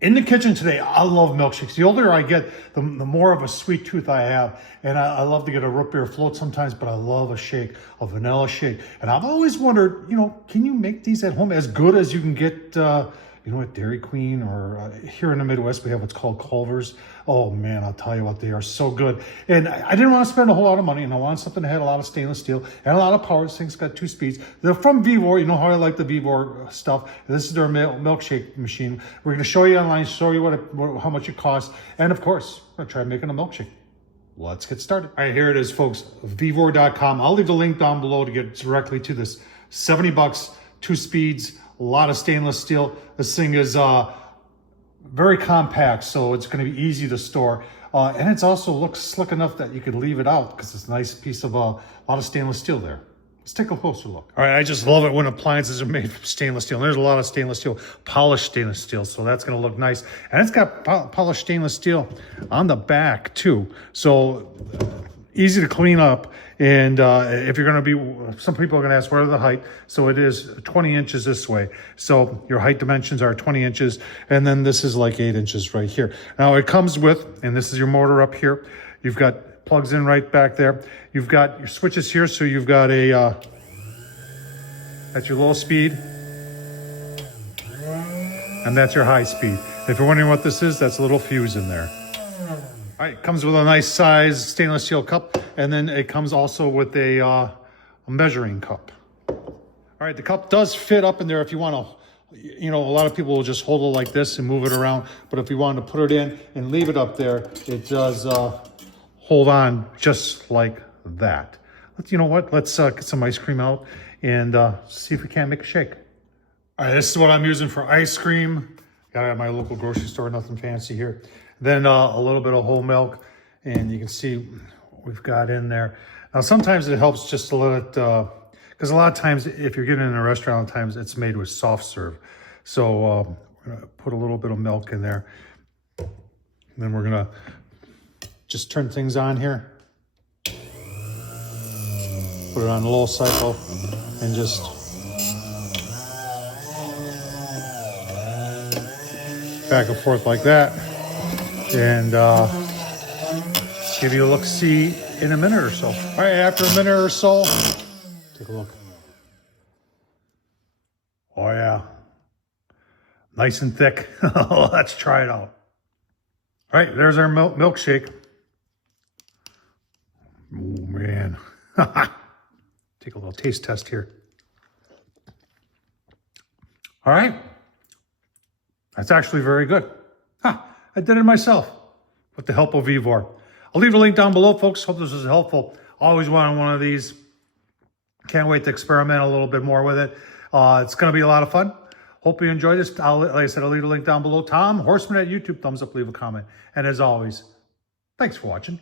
In the kitchen today, I love milkshakes. The older I get, the more of a sweet tooth I have. And I love to get a root beer float sometimes, but I love a shake, a vanilla shake. And I've always wondered, can you make these at home as good as you can get, at Dairy Queen, or here in the Midwest, we have what's called Culver's. Oh man, I'll tell you what, they are so good. And I didn't want to spend a whole lot of money, and I wanted something that had a lot of stainless steel and a lot of power. This thing's got 2 speeds. They're from Vevor. You know how I like the Vevor stuff. This is their milkshake machine. We're going to show you online, show you how much it costs. And of course, we're going to try making a milkshake. Let's get started. All right, here it is, folks, Vevor.com. I'll leave the link down below to get directly to this. $70, 2 speeds, a lot of stainless steel. This thing is very compact, so it's going to be easy to store. And it also looks slick enough that you could leave it out because it's a nice piece of a lot of stainless steel there. Let's take a closer look. All right, I just love it when appliances are made from stainless steel. And there's a lot of stainless steel, polished stainless steel, so that's going to look nice. And it's got polished stainless steel on the back too, so easy to clean up. And if you're going to be, some people are going to ask, what are the height? So it is 20 inches this way. So your height dimensions are 20 inches. And then this is like 8 inches right here. Now it comes with, and this is your motor up here. You've got plugs in right back there. You've got your switches here. So you've got that's your low speed. And that's your high speed. If you're wondering what this is, that's a little fuse in there. All right, it comes with a nice size stainless steel cup, and then it comes also with a measuring cup. All right, the cup does fit up in there if you want to, a lot of people will just hold it like this and move it around, but if you wanted to put it in and leave it up there, it does hold on just like that. You know what, let's get some ice cream out and see if we can't make a shake. All right, this is what I'm using for ice cream. Got it at my local grocery store, nothing fancy here. Then a little bit of whole milk, and you can see what we've got in there. Now, sometimes it helps just to let it, because a lot of times if you're getting in a restaurant, times it's made with soft serve. So we're gonna put a little bit of milk in there. And then we're gonna just turn things on here. Put it on low cycle and just back and forth like that. And give you a look-see in a minute or so. All right, after a minute or so, take a look. Oh yeah, nice and thick. Let's try it out. All right, there's our milkshake. Oh man. Take a little taste test here. All right, that's actually very good. I did it myself with the help of Vevor. I'll leave a link down below, folks. Hope this was helpful. Always wanted one of these. Can't wait to experiment a little bit more with it. It's going to be a lot of fun. Hope you enjoyed this. Like I said, I'll leave a link down below. Tom, Horsman at YouTube. Thumbs up, leave a comment. And as always, thanks for watching.